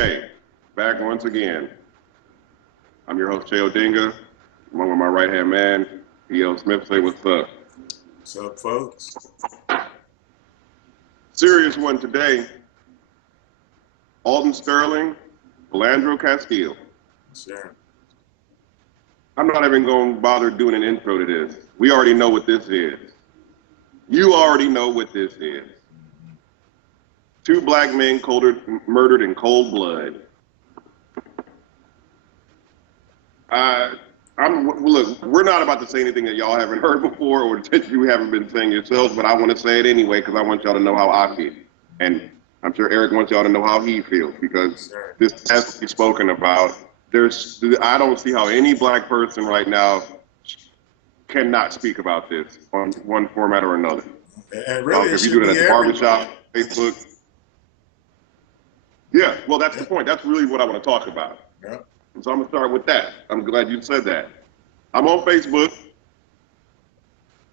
Shay, back once again. I'm your host, Jay Odinga. Along with my right-hand man, E.L. Smith. Say what's up. What's up, folks? Serious one today. Alton Sterling, Philando Castile. Sure. I'm not even going to bother doing an intro to this. We already know what this is. You already know what this is. Two black men murdered in cold blood. Look, we're not about to say anything that y'all haven't heard before or that you haven't been saying yourselves, but I want to say it anyway because I want y'all to know how I feel. And I'm sure Eric wants y'all to know how he feels because this has to be spoken about. I don't see how any black person right now cannot speak about this on one format or another. And really, if you do it at the barbershop, Facebook. Yeah, well, that's the point. That's really what I want to talk about. Yeah. So I'm going to start with that. I'm glad you said that. I'm on Facebook,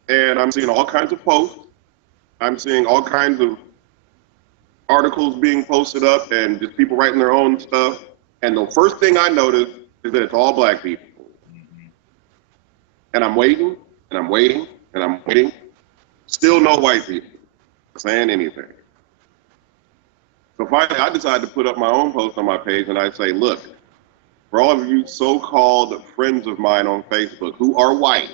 and I'm seeing all kinds of posts. I'm seeing all kinds of articles being posted up and just people writing their own stuff. And the first thing I notice is that it's all black people. Mm-hmm. And I'm waiting, and I'm waiting, and I'm waiting. Still no white people saying anything. So finally, I decided to put up my own post on my page, and I say, look, for all of you so-called friends of mine on Facebook who are white,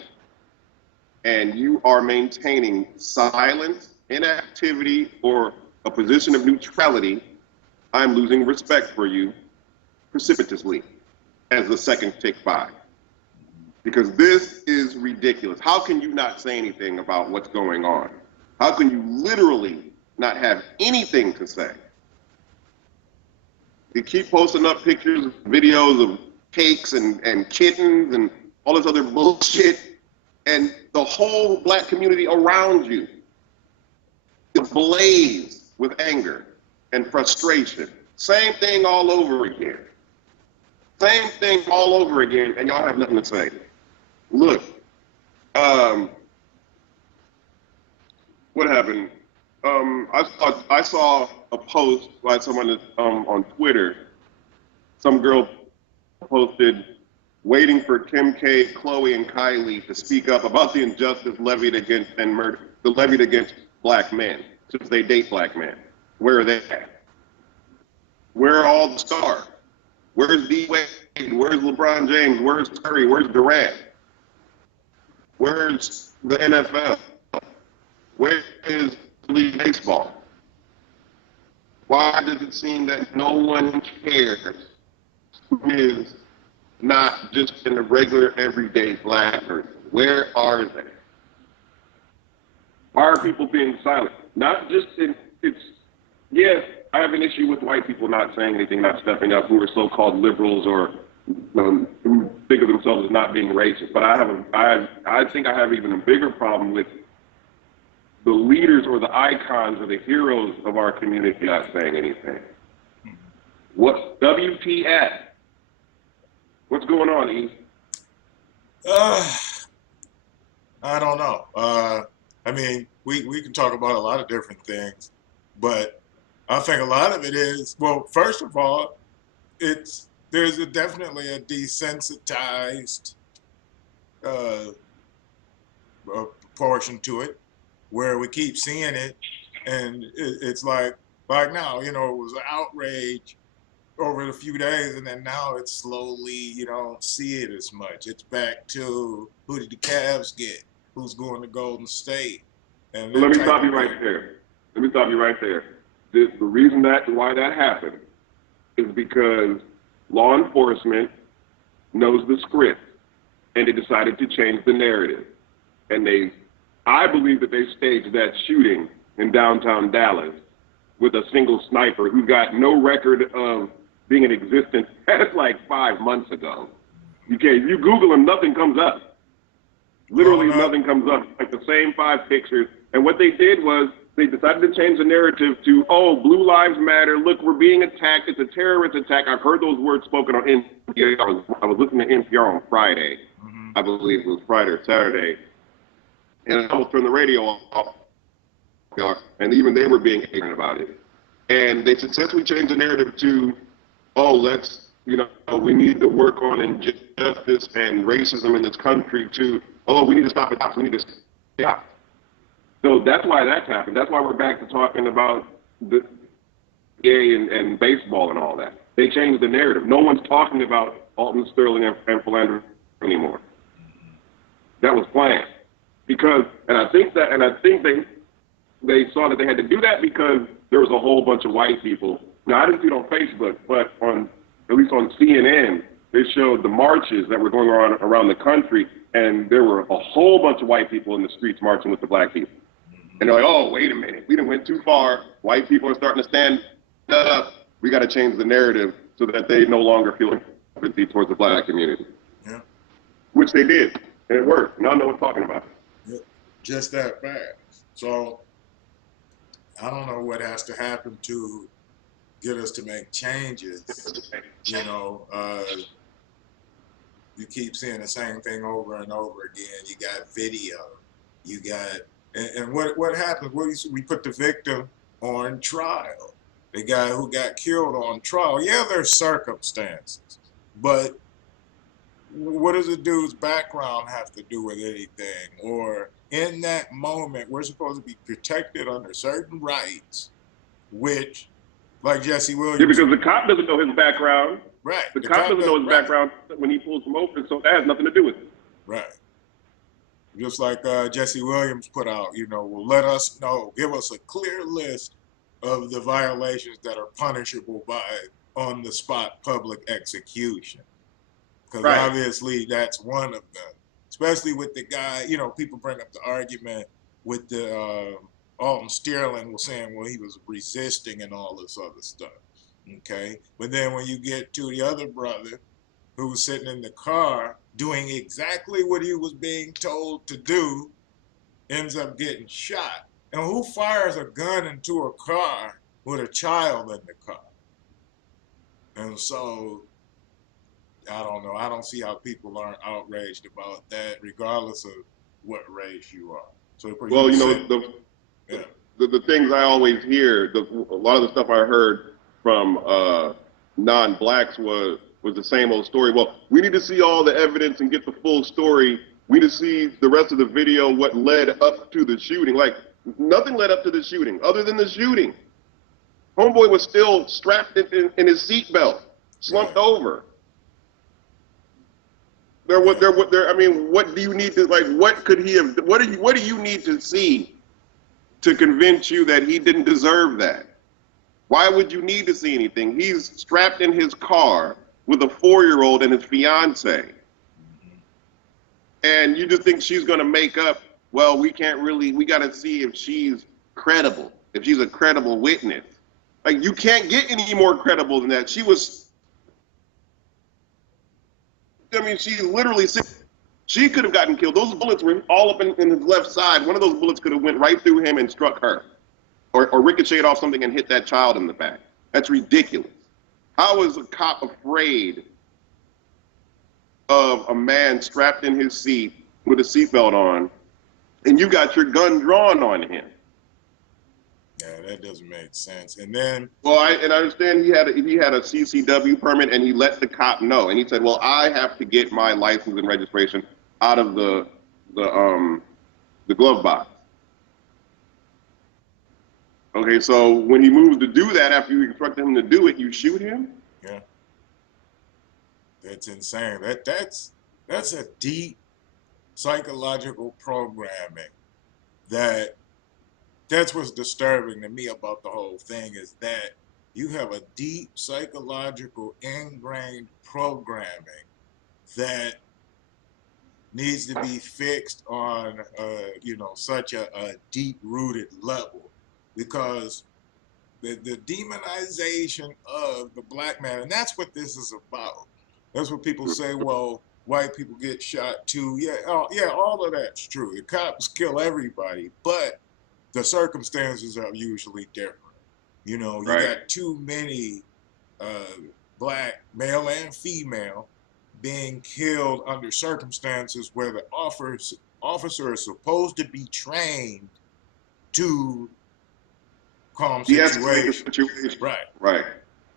and you are maintaining silence, inactivity, or a position of neutrality, I'm losing respect for you precipitously as the seconds tick by. Because this is ridiculous. How can you not say anything about what's going on? How can you literally not have anything to say? You keep posting up pictures, videos of cakes and kittens and all this other bullshit, and the whole black community around you is ablaze with anger and frustration. Same thing all over again. Same thing all over again, and y'all have nothing to say. Look, what happened? I saw a post by someone on Twitter. Some girl posted, waiting for Kim K, Chloe, and Kylie to speak up about the injustice levied against black men, since they date black men. Where are they at? Where are all the stars? Where's D Wade? Where's LeBron James? Where's Curry? Where's Durant? Where's the NFL? Where is League Baseball? Why does it seem that no one cares who is not just in a regular, everyday black person? Where are they? Why are people being silent? Not just yes, I have an issue with white people not saying anything, not stepping up, who are so-called liberals or who think of themselves as not being racist. But I think I have even a bigger problem with the leaders or the icons or the heroes of our community not saying anything. What's WTF? What's going on, E? I don't know. I mean, we can talk about a lot of different things, but I think a lot of it is, well, first of all, there's definitely a desensitized portion to it, where we keep seeing it, and it's like now, it was an outrage over a few days, and then now it's slowly, you don't see it as much. It's back to, who did the Cavs get? Who's going to Golden State? And Let me stop you right there. The reason why that happened is because law enforcement knows the script, and they decided to change the narrative. And I believe that they staged that shooting in downtown Dallas with a single sniper who got no record of being in existence past like 5 months ago. You Google him, nothing comes up. Literally nothing comes up, like the same 5 pictures. And what they did was they decided to change the narrative to, oh, Blue Lives Matter, look, we're being attacked, it's a terrorist attack. I've heard those words spoken on NPR. I was listening to NPR on Friday. Mm-hmm. I believe it was Friday or Saturday. And I almost turned the radio off. And even they were being ignorant about it. And they successfully changed the narrative to oh, let's, we need to work on injustice and racism in this country too. Oh, we need to stop it. We need to stop. So that's why that's happened. That's why we're back to talking about the gay and baseball and all that. They changed the narrative. No one's talking about Alton Sterling and Philando anymore. That was planned because, and I think they saw that they had to do that because there was a whole bunch of white people. Now I didn't see it on Facebook, but at least on CNN, they showed the marches that were going on around the country, and there were a whole bunch of white people in the streets marching with the black people. And they're like, oh, wait a minute, we done went too far. White people are starting to stand up. We got to change the narrative so that they no longer feel empathy towards the black community. Yeah. Which they did, and it worked. Now I know what I'm talking about. Yeah. Just that fast. So I don't know what has to happen to get us to make changes. You keep seeing the same thing over and over again. You got video. You got, and what happens? We put the victim on trial. The guy who got killed on trial. Yeah, there's circumstances, but what does a dude's background have to do with anything? Or in that moment, we're supposed to be protected under certain rights, which, like Jesse Williams. Yeah, because the cop doesn't know his background. Right. The cop doesn't know his background when he pulls him over, so that has nothing to do with it. Right. Just like Jesse Williams put out, well, let us know, give us a clear list of the violations that are punishable by on-the-spot public execution. Because obviously that's one of them. Especially with the guy, people bring up the argument with the Alton Sterling was saying, well, he was resisting and all this other stuff. Okay. But then when you get to the other brother who was sitting in the car doing exactly what he was being told to do, ends up getting shot. And who fires a gun into a car with a child in the car? And so, I don't know. I don't see how people aren't outraged about that, regardless of what race you are. So, well, the things I always hear, a lot of the stuff I heard from non-blacks was the same old story. Well, we need to see all the evidence and get the full story. We need to see the rest of the video, what led up to the shooting. Like, nothing led up to the shooting other than the shooting. Homeboy was still strapped in his seatbelt, slumped over. What do you need to, what could he have, what do you need to see to convince you that he didn't deserve that? Why would you need to see anything? He's strapped in his car with a 4-year-old and his fiance. And you just think she's going to make up, well, we got to see if she's credible, if she's a credible witness. Like, you can't get any more credible than that. She literally, she could have gotten killed. Those bullets were all up in his left side. One of those bullets could have went right through him and struck her, or ricocheted off something and hit that child in the back. That's ridiculous. How is a cop afraid of a man strapped in his seat with a seatbelt on, and you got your gun drawn on him? Yeah, that doesn't make sense. And then, well, I understand he had a CCW permit, and he let the cop know, and he said, well, I have to get my license and registration out of the glove box. Okay, so when he moves to do that, after you instructed him to do it, you shoot him? Yeah. That's insane. That's a deep psychological programming that's what's disturbing to me about the whole thing, is that you have a deep psychological ingrained programming that needs to be fixed on such a deep-rooted level, because the demonization of the black man, and that's what this is about. That's what people say, well, white people get shot too. Yeah, all of that's true. The cops kill everybody, but the circumstances are usually different. You got too many black, male and female, being killed under circumstances where the officer is supposed to be trained to calm situations. Right.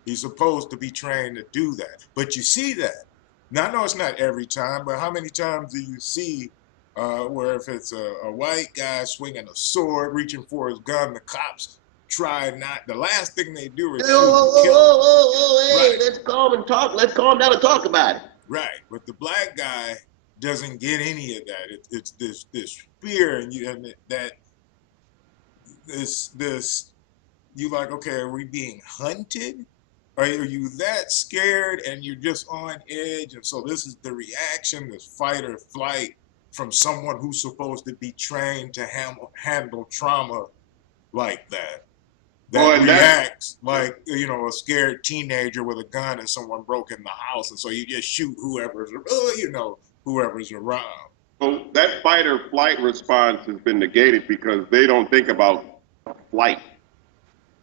He's supposed to be trained to do that. But you see that. Now, I know it's not every time, but how many times do you see where if it's a white guy swinging a sword, reaching for his gun, the cops try not, the last thing they do is Hey, shoot and kill him. hey, Right, let's calm and talk. Let's calm down and talk about it. right. But the black guy doesn't get any of that. It's this fear and that this you like, okay, are we being hunted? Are you that scared and you're just on edge? And so this is the reaction, this fight or flight from someone who's supposed to be trained to handle trauma like that. Well, That and that reacts like, you know, a scared teenager with a gun and someone broke in the house. And so you just shoot whoever's around. so that fight or flight response has been negated because they don't think about flight.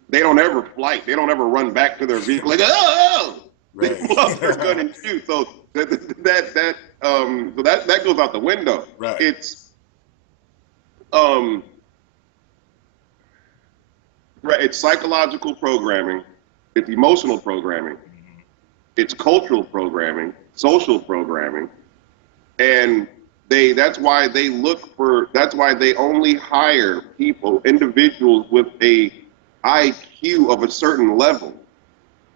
They don't ever flight. They don't ever run back to their vehicle like, oh! They Right. pull out their gun and shoot. So that goes out the window. Right. It's right. It's psychological programming. It's emotional programming. It's cultural programming, social programming, and that's why they only hire individuals with a IQ of a certain level,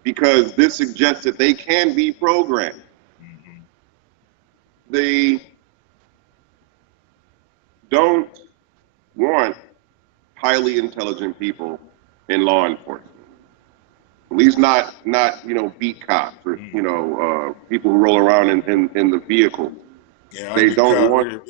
because this suggests that they can be programmed. Mm-hmm. They don't want highly intelligent people in law enforcement. At least not beat cops or people who roll around in the vehicle. Yeah, They don't want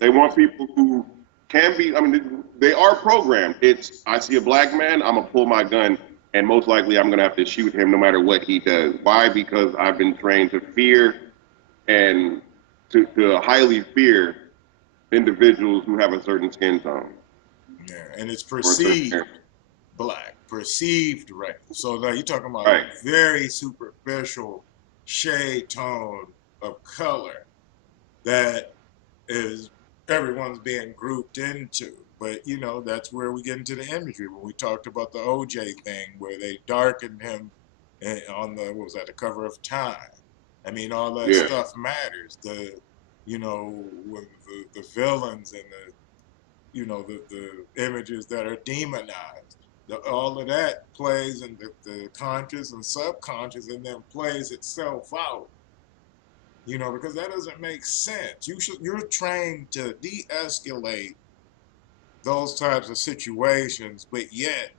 they want people who can be. I mean, they are programmed. It's, I see a black man, I'm gonna pull my gun, and most likely I'm gonna have to shoot him no matter what he does. Why? Because I've been trained to fear and to highly fear individuals who have a certain skin tone. Yeah, and it's perceived black, perceived race. So now you're talking about Right. a very superficial shade tone of color that is everyone's being grouped into. But that's where we get into the imagery when we talked about the OJ thing, where they darkened him on the cover of Time. I mean, all that Yeah. stuff matters. When the villains and the images that are demonized, all of that plays in the conscious and subconscious, and then plays itself out. Because that doesn't make sense. You're trained to de-escalate those types of situations, but yet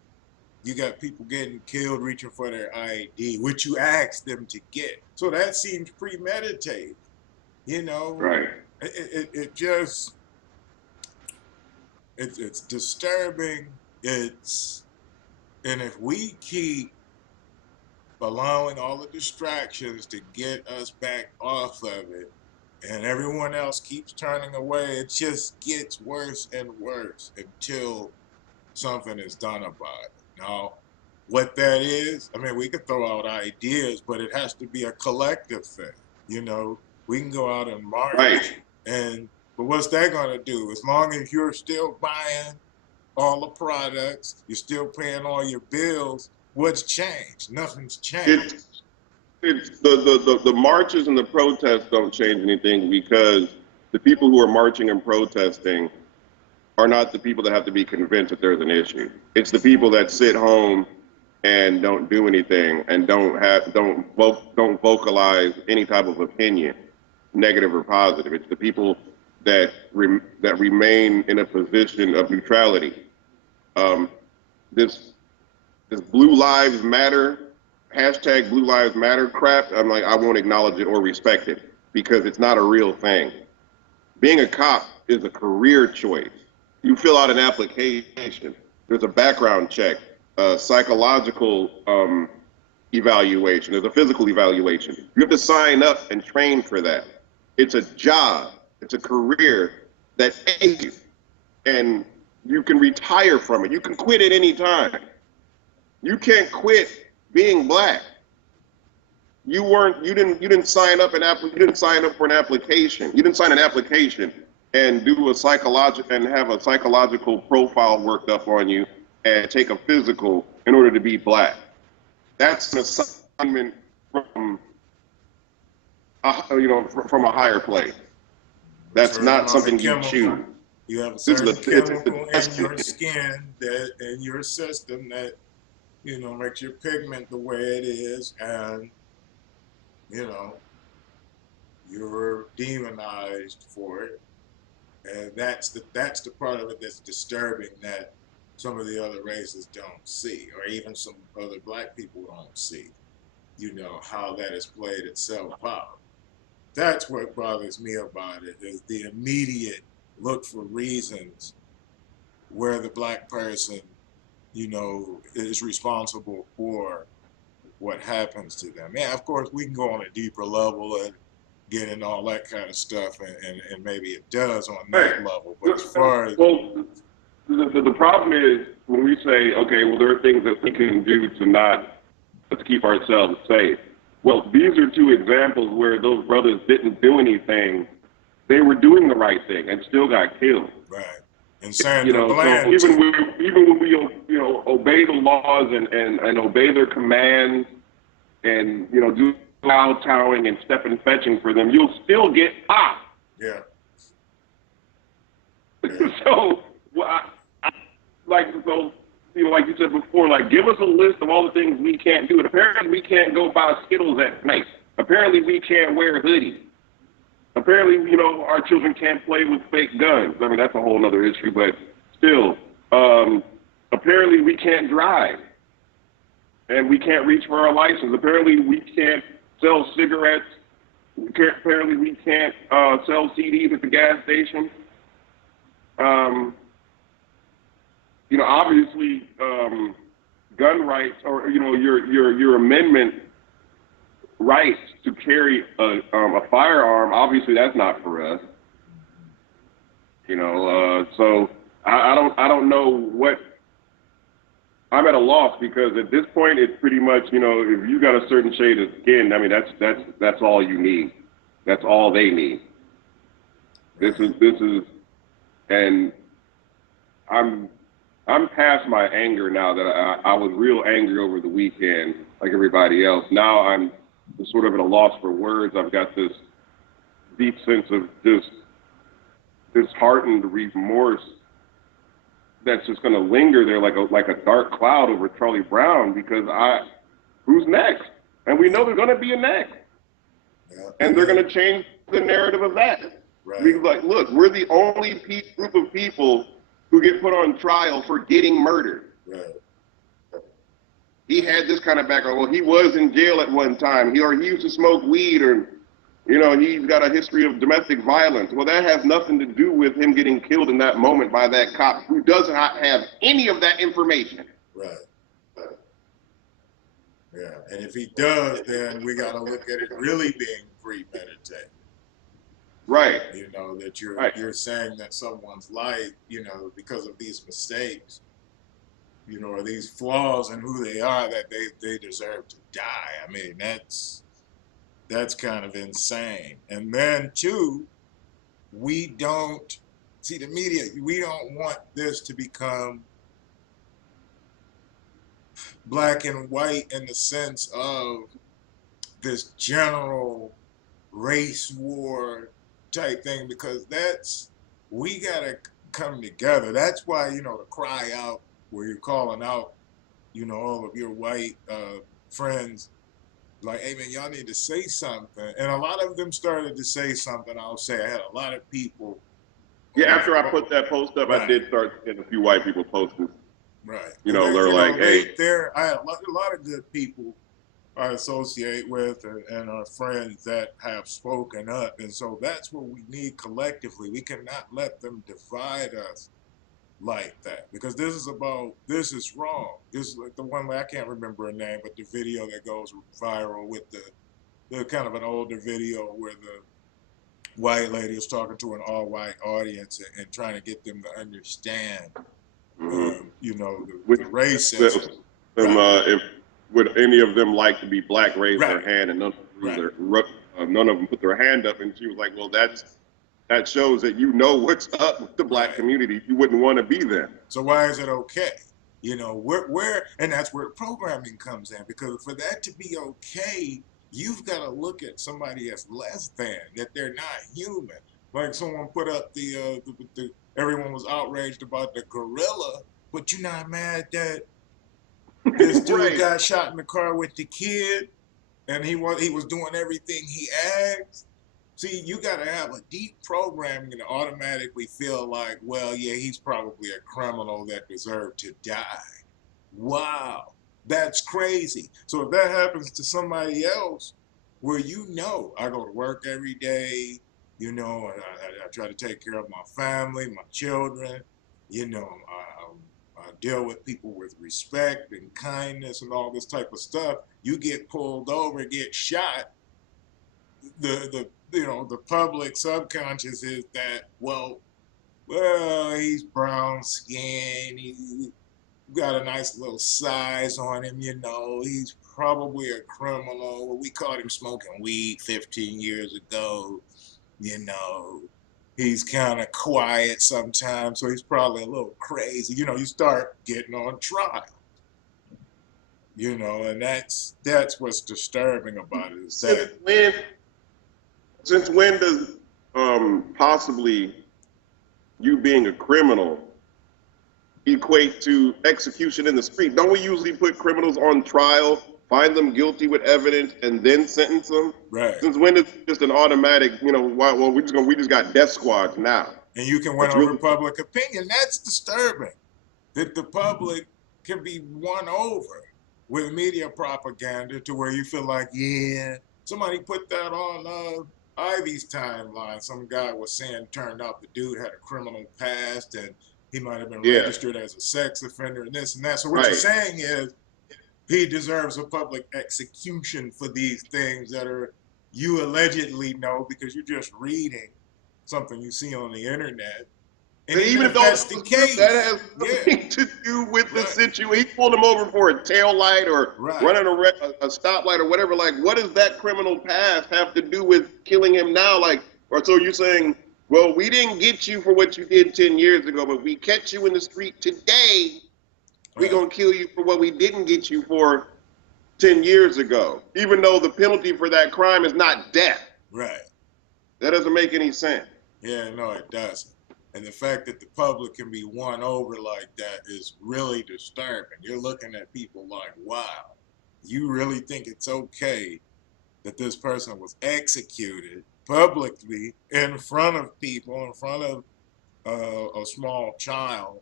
you got people getting killed reaching for their ID, which you asked them to get. So that seems premeditated. Right. It just it's disturbing. And if we keep allowing all the distractions to get us back off of it, and everyone else keeps turning away, it just gets worse and worse until something is done about it. Now, what that is, I mean, we could throw out ideas, but it has to be a collective thing. We can go out and march, Right. but what's that going to do? As long as you're still buying all the products, you're still paying all your bills, what's changed? Nothing's changed. It's the marches and the protests don't change anything, because the people who are marching and protesting are not the people that have to be convinced that there's an issue. It's the people that sit home and don't do anything and don't vocalize any type of opinion, negative or positive. It's the people that remain in a position of neutrality. This Blue Lives Matter, hashtag Blue Lives Matter crap, I'm like, I won't acknowledge it or respect it, because it's not a real thing. Being a cop is a career choice. You fill out an application, there's a background check, a psychological evaluation, there's a physical evaluation. You have to sign up and train for that. It's a job, it's a career that pays you, and you can retire from it. You can quit at any time. You can't quit being black. You didn't sign up for an application. You didn't sign an application and do have a psychological profile worked up on you and take a physical in order to be black. that's an assignment from from a higher place. That's not something you choose. You have a This is certain chemical in destiny. your skin that in your system that makes your pigment the way it is, and you're demonized for it. And that's the part of it that's disturbing, that some of the other races don't see, or even some other black people don't see. How that has played itself out. That's what bothers me about it, is the immediate look for reasons where the black person, is responsible for what happens to them. Yeah, of course, we can go on a deeper level and get into all that kind of stuff, and maybe it does on that level. But as far as the problem is when we say, okay, well, there are things that we can do to keep ourselves safe. Well, these are two examples where those brothers didn't do anything. They were doing the right thing and still got killed. Right. And so even when we obey the laws and obey their commands and do kowtowing and step and fetching for them, you'll still get popped. Yeah. So, like you said before, give us a list of all the things we can't do. And apparently we can't go buy Skittles at night. Apparently we can't wear hoodies. Apparently, our children can't play with fake guns. I mean, that's a whole other issue, but still, apparently we can't drive. And we can't reach for our license. Apparently we can't sell cigarettes. Apparently we can't sell CDs at the gas station. Obviously, gun rights, or your amendment rights to carry a firearm. Obviously, that's not for us. So I don't know what. I'm at a loss, because at this point, it's pretty much if you got a certain shade of skin, I mean that's all you need. That's all they need. This is, and I'm past my anger now. That I was real angry over the weekend, like everybody else. Now I'm sort of at a loss for words. I've got this deep sense of just disheartened remorse that's just going to linger there like a dark cloud over Charlie Brown, because who's next? And we know there's going to be a next. Yeah. And they're going to change the narrative of that. Right. Look, we're the only group of people who get put on trial for getting murdered. Right. He had this kind of background. Well, he was in jail at one time. He used to smoke weed, or he's got a history of domestic violence. Well, that has nothing to do with him getting killed in that moment by that cop who does not have any of that information. Right. Yeah, and if he does, then we got to look at it really being premeditated. Right. That you're saying that someone's life, because of these mistakes, or these flaws in who they are, that they deserve to die. I mean, that's kind of insane. And then too, we don't see the media. We don't want this to become black and white in the sense of this general race war type thing, because we gotta come together. That's why, to cry out where you're calling out, all of your white friends, like, hey man, y'all need to say something. And a lot of them started to say something. I'll say I had a lot of people. Yeah, after I put that post up, right. I did start getting a few white people posting. Right. They're like, hey. I had a lot of good people I associate with and are friends that have spoken up. And so that's what we need collectively. We cannot let them divide us like that, because this is wrong. This is like the one, I can't remember her name, but the video that goes viral with the kind of an older video where the white lady is talking to an all-white audience and trying to get them to understand, the racism. Would any of them like to be black? Raise their hand, and none of them put their hand up. And she was like, well, that shows that what's up with the black community. You wouldn't want to be them. So why is it okay? You know, and that's where programming comes in, because for that to be okay, you've got to look at somebody as less than, that they're not human. Like someone put up everyone was outraged about the gorilla, but you're not mad that this dude Right. got shot in the car with the kid, and he was doing everything he asked. See, you got to have a deep programming and automatically feel like, well, yeah, he's probably a criminal that deserved to die. Wow, that's crazy. So if that happens to somebody else, where I go to work every day, I try to take care of my family, my children, I deal with people with respect and kindness and all this type of stuff. You get pulled over, get shot. The public subconscious is that, well, he's brown skinned, he got a nice little size on him, he's probably a criminal. We caught him smoking weed 15 years ago, you know. He's kind of quiet sometimes, so he's probably a little crazy. You start getting on trial, and that's what's disturbing about it, is that Since when does possibly you being a criminal equate to execution in the street? Don't we usually put criminals on trial, find them guilty with evidence, and then sentence them? right. Since when is it just an automatic, well, we just got death squads now? And you can win That's over really public opinion. That's disturbing, that the public can be won over with media propaganda to where you feel like, yeah, somebody put that on Ivy's timeline. Some guy was saying, turned out the dude had a criminal past and he might have been registered as a sex offender and this and that. So what you're saying is he deserves a public execution for these things that you allegedly know because you're just reading something you see on the internet. And even if that's the case, that has nothing to do with the situation. He pulled him over for a tail light or running a stoplight or whatever. Like, what does that criminal past have to do with killing him now? Or so you're saying, well, we didn't get you for what you did 10 years ago, but we catch you in the street today, we're going to kill you for what we didn't get you for 10 years ago, even though the penalty for that crime is not death. Right. That doesn't make any sense. Yeah, no, it doesn't. And the fact that the public can be won over like that is really disturbing. You're looking at people like, wow, you really think it's okay that this person was executed publicly in front of people, in front of a small child,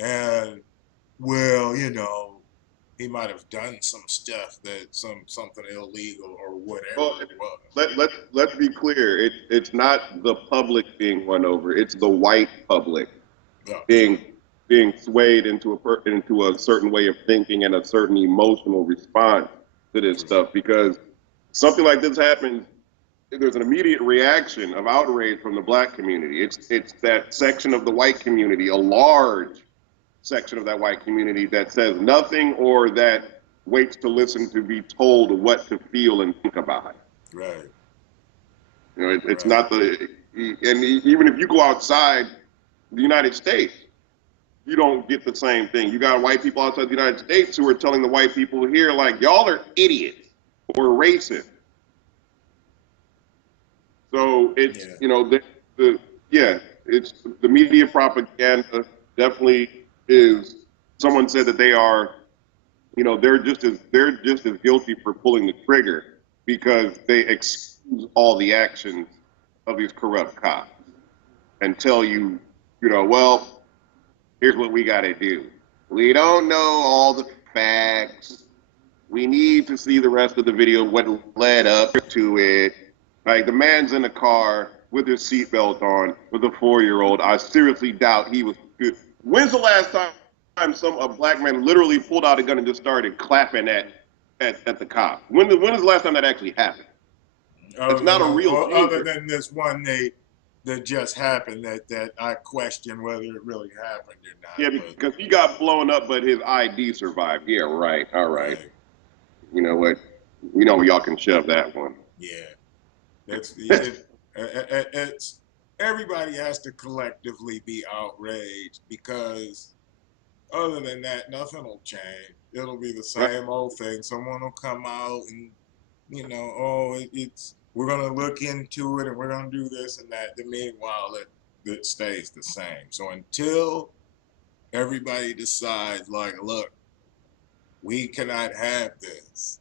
and, well, he might have done some stuff something illegal or whatever it was. Let's be clear. It's not the public being won over. It's the white public being swayed into a certain way of thinking and a certain emotional response to this stuff. Because something like this happens, there's an immediate reaction of outrage from the black community. It's that section of the white community, a large section of that white community, that says nothing or that waits to listen to be told what to feel and think about. Right. It's not and even if you go outside the United States, you don't get the same thing. You got white people outside the United States who are telling the white people here, like, y'all are idiots or racist. So it's, it's the media propaganda definitely is. Someone said that they are, they're just as guilty for pulling the trigger because they excuse all the actions of these corrupt cops and tell you, well, here's what we got to do. We don't know all the facts. We need to see the rest of the video, what led up to it. Like, the man's in the car with his seatbelt on with a 4-year-old. I seriously doubt he was good. When's the last time a black man literally pulled out a gun and just started clapping at the cop? When is the last time that actually happened? It's not a real thing. Other than this one that just happened that I question whether it really happened or not. Yeah, because he got blown up, but his ID survived. Yeah, right. All right. You know what? Y'all can shove that one. Yeah. It's everybody has to collectively be outraged because other than that, nothing will change. It'll be the Right. same old thing. Someone will come out and, oh, it's we're gonna look into it and we're gonna do this and that. And meanwhile, it stays the same. So until everybody decides, like, look, we cannot have this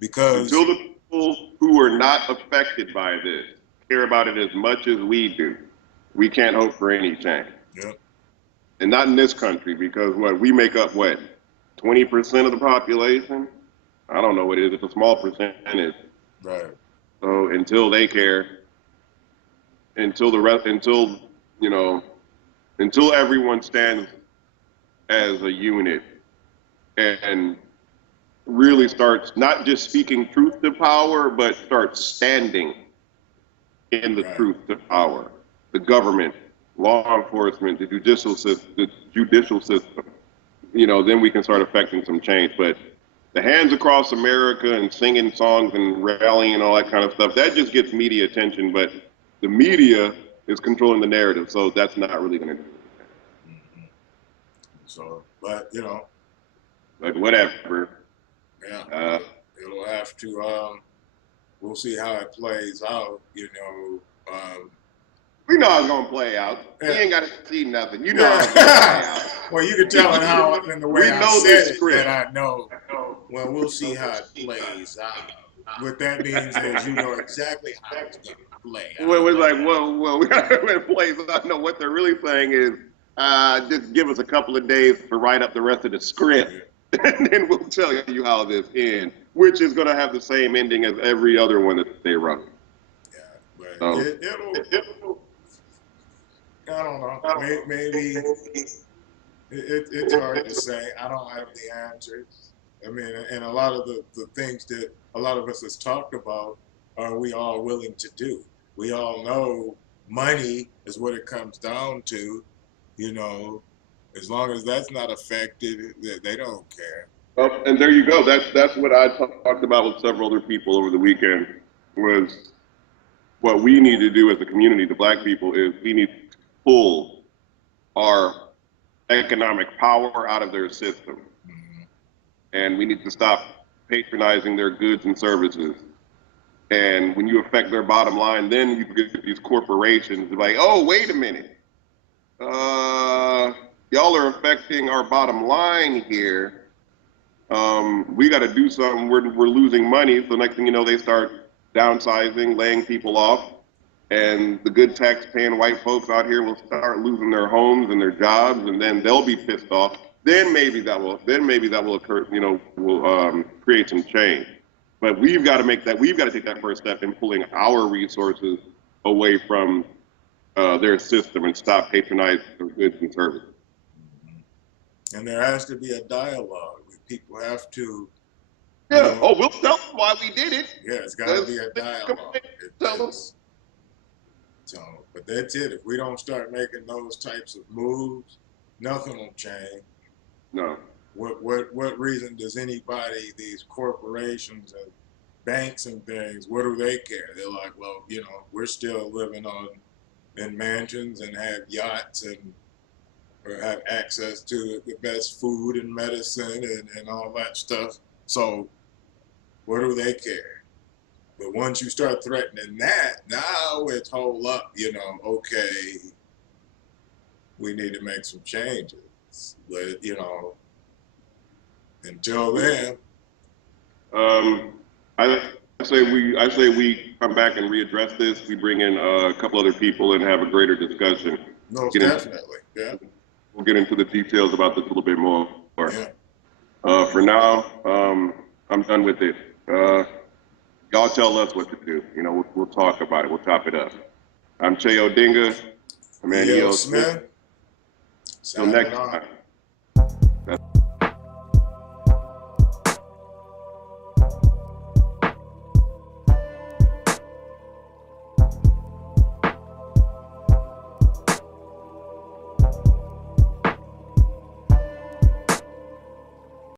because Until the people who are not affected by this care about it as much as we do, we can't hope for any change. yeah, And not in this country, because we make up 20% of the population? I don't know what it is. It's a small percentage. right, So until they care, until the rest, until everyone stands as a unit and really starts not just speaking truth to power, but starts standing in the right. truth to power. The government, law enforcement, the judicial system. Then we can start affecting some change. But the hands across America and singing songs and rallying and all that kind of stuff, that just gets media attention. But the media is controlling the narrative, so that's not really going to do it. Mm-hmm. So, but But whatever. yeah, it'll have to. We'll see how it plays out. We know how it's gonna play out. Yeah. You ain't gotta see nothing. You know how it's gonna play out. Well, you can tell it how in the way We I know said this it script. that I know. Well, we'll see how it plays out. What that means is you know exactly how it's going to play out. Well, it's like, whoa, we gotta when it plays out. No, what they're really saying is, just give us a couple of days to write up the rest of the script, and then we'll tell you how this ends, which is gonna have the same ending as every other one that they run. Yeah, but So, it'll. I don't know. Maybe it's hard to say. I don't have the answers. I mean, and a lot of the things that a lot of us has talked about are we all willing to do. We all know money is what it comes down to, as long as that's not affected, they don't care. and there you go. That's what I talked about with several other people over the weekend. Was what we need to do as a community, the Black people, is we need to pull our economic power out of their system. Mm-hmm. And we need to stop patronizing their goods and services. And when you affect their bottom line, then you get these corporations like, oh, wait a minute. Y'all are affecting our bottom line here. We got to do something. We're losing money. So next thing you know, they start downsizing, laying people off. And the good tax-paying white folks out here will start losing their homes and their jobs, and then they'll be pissed off. Then maybe that will occur. Will create some change. But we've got to take that first step in pulling our resources away from their system and stop patronizing their goods and services. Mm-hmm. And there has to be a dialogue. People have to. Yeah. We'll tell them why we did it. Yeah, it's got to be a dialogue. So, but that's it. If we don't start making those types of moves, nothing will change. No. What reason does anybody, these corporations and banks and things, what do they care? They're like, well, we're still living in mansions and have yachts and or have access to the best food and medicine and all that stuff. So what do they care? But once you start threatening that, now it's hold up, okay, we need to make some changes. But, until then. I say we come back and readdress this. We bring in a couple other people and have a greater discussion. No, definitely, yeah. We'll get into the details about this a little bit more. Yeah. For now, I'm done with it. Y'all tell us what to do. We'll talk about it. We'll chop it up. I'm Che Odinga. I'm Andy L. Smith. Till next time.